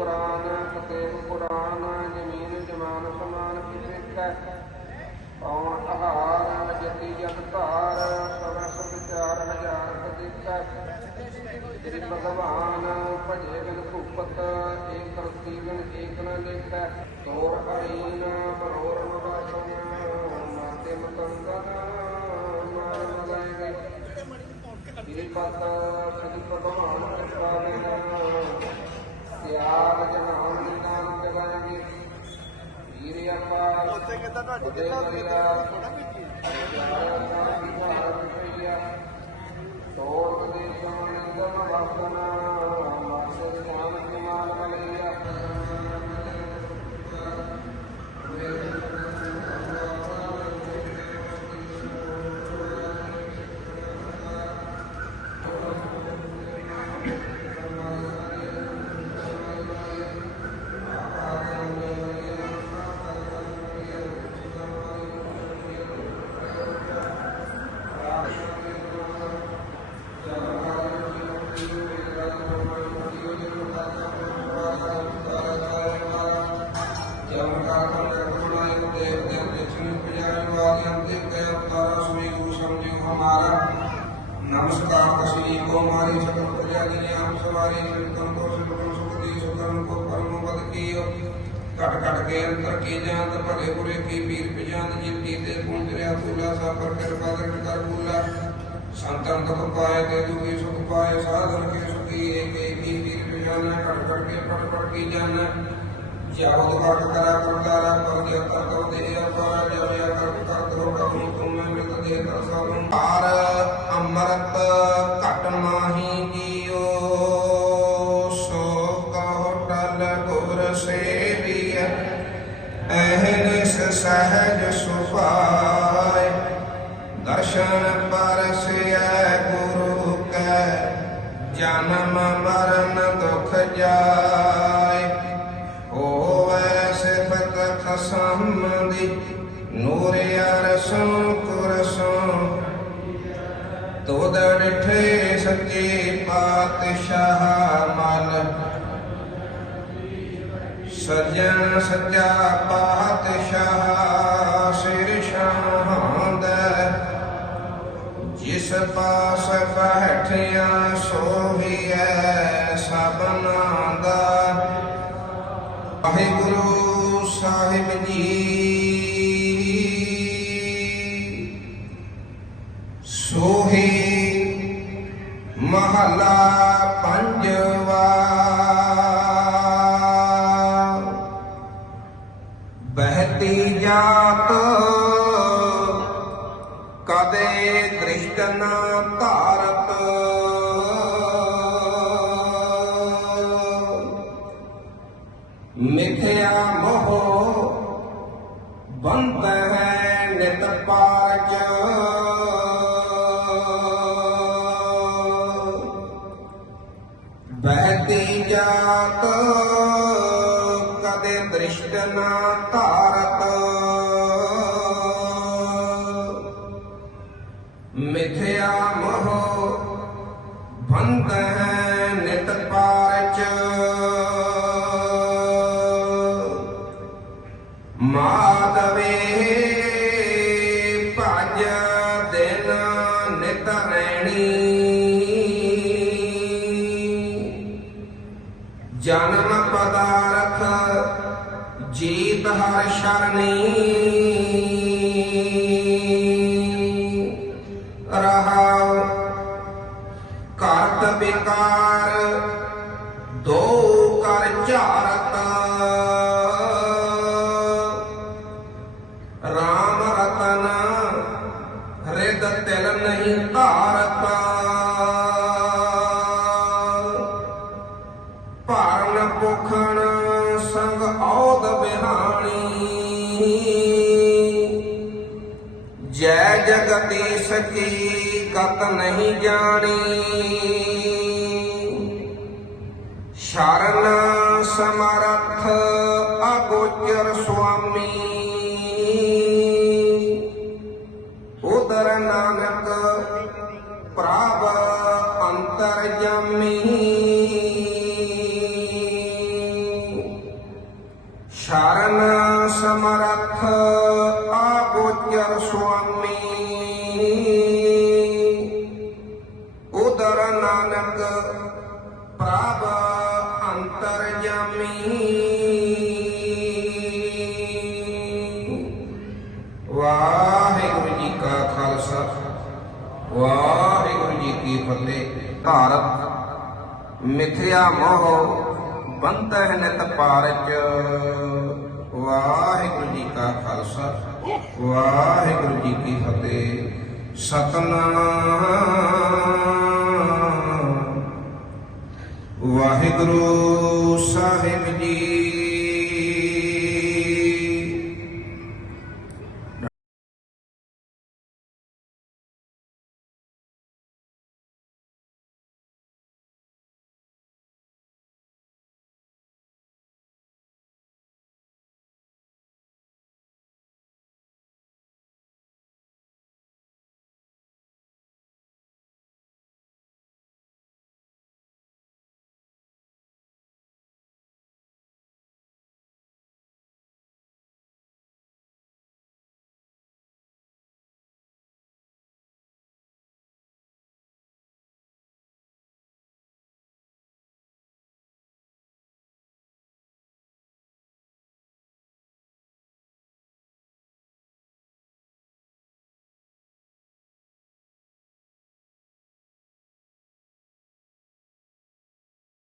ਪੁਰਾਨ ਫਤਿਹ ਪੁਰਾਨ ਜ਼ਮੀਨ ਜਮਾਨ ਸਮਾਨ ਕਿਸੇ ਕੈ ਆਹਾਰ ਜਤੀ ਜਗ ਧਾਰ ਸਵਸ ਵਿਚਾਰ ਹਜ਼ਾਰ ਕਦਿਕੈ ਸ੍ਰੀ ਭਗਵਾਨ ਭਜੇ ਬਿਨ ਭੂਪਤ, ਏਕ ਰਤੀ ਬਿਨ ਏਕ ਨ ਦੇਖੈ। ਤੋਰ ਅਰੀਨ ਮਰੋਰ ਮਵਾਸਨ ਮਾਤੇ ਮਤੰਗਨ ਮਾਰ ਮਗਾਏ ਗਏ ਸ੍ਰੀ ਪਤ ਸ੍ਰੀ ਭਗਵਾਨ ਕਿਰਪਾ ਬਿਨ ਤਿਆਗ ਜਨਾਨ ਦੇ ਨਾਮ ਜਗਾਏਗੇ ਵੀਰ ਅਪਾਰ ਉੱਥੇ ਕਿੱਦਾਂ ਤੁਹਾਡੀ ਉਦੇ ਕਿੱਦਾਂ ਮਰਿਆ ਕਿੱਦਾਂ ਤੋਰ ਦੇ ਸਮਾਨੰਦਮ ਵਾਸਨਾ ਘਟ ਘਟ ਕੇ ਅੰਤਰ ਕੀ ਜਾਂਤ ਭਲੇ ਬੁਰੇ ਕੀ ਪੀਰ ਪਜਾਨ ਜਿਨ ਕੀ ਪੁੰਜ ਰਿਆ ਤੁਲਾ ਸਾ ਕਿਰਪਾ ਕਰਨ ਕਰ ਬੂਲਾ ਸੰਤਨ ਤਪ ਪਾਏ ਤੇ ਦੁਖੀ ਸੁਖ ਪਾਏ ਸਾਧਨ ਕੇ ਸੁਖੀ ਏਕ ਏਕੀ ਪੀਰ ਪਜਾਨ ਘਟ ਘਟ ਕੇ ਪੜ ਪੜ ਕੀ ਜਾਣੈ ਜਾਉ ਦਵਾਟ ਕਰਾ ਕਰਤਾਰਾ ਪਰਦੇ ਅਤਰ ਕਉ ਦੇ ਅਪਾਰ ਜਵਿਆ ਕਰ ਕਰ ਕਰੋ ਕਹੂੰ ਤੁਮ ਮੈਂ ਮਿਲਤ ਦੇ ਦਰਸਾਂ ਹਾਰ ਅੰਮ੍ਰਿਤ ਦਰਸ਼ਨ ਪਰਸਿਐ ਗੁਰੂ ਕੈ, ਜਨਮ ਮਰਨ ਦੁਖ ਜਾਇ ਹੋਵੈ ਸਿਫਤ ਖਸਮ ਦੀ, ਨੂਰ ਅਰਸੋਂ ਕੁਰਸੋਂ ਤੋਦ ਡਿਠੇ ਸੱਚੇ ਪਾਤਸ਼ਾਹ ਮਲ ਸਜਣ ਸੱਚਾ ਪਾਤਸ਼ਾਹ ਸਿਰ ਸ਼ਾਹੰਦ ਜਿਸ ਪਾਸ ਬੈਠਿਆ ਸੋਹੀਐ ਸਭਨਾ ਦਾ। ਵਾਹਿਗੁਰੂ ਸਾਹਿਬ ਜੀ। ਸੋਹੀ ਮਹਲਾ ਧਾਰਤ। ਮਿਥਿਆ ਮੋਹ ਬੰਤ ਹੈ ਨਿਤ ਪਾਰਜ ਮਾਧਵੇ ਭਜ ਦਿਨ ਨਿਤ ਰੈਣੀ। ਜਨਮ ਪਦਾਰਥ ਜੀਤ ਹਰ ਸ਼ਰਣੀ। ਰਹਾਉ ਕਰਤ ਵਿਕਾਰ ਜੈ ਜਗਦੀਸ਼ ਕੀ ਗਤ ਨਹੀਂ ਜਾਣੀ। ਸ਼ਰਨ ਸਮਰਥ ਅਗੋਚਰ ਸੁਆਮੀ। ਉਦਰ ਨਾਨਕ ਪ੍ਰਭ ਅੰਤਰ ਜਮੀ। ਸ਼ਰਨ ਸਮਰਥ ਅਗੋਚਰ ਸੁਆਮੀ। ਵਾਹਿਗੁਰੂ ਜੀ ਕਾ ਖਾਲਸਾ, ਵਾਹਿਗੁਰੂ ਜੀ ਕੀ ਫਤਿਹ। ਭਾਰਤ ਮਿਥਿਆ ਮੋਹ ਬੰਧਹ ਨਿਤ ਪਾਰਚ ਵਾਹਿਗੁਰੂ ਜੀ ਕਾ ਖਾਲਸਾ, ਵਾਹਿਗੁਰੂ ਜੀ ਕੀ ਫਤਿਹ। ਸਤਨਾਮ। ਵਾਹਿਗੁਰੂ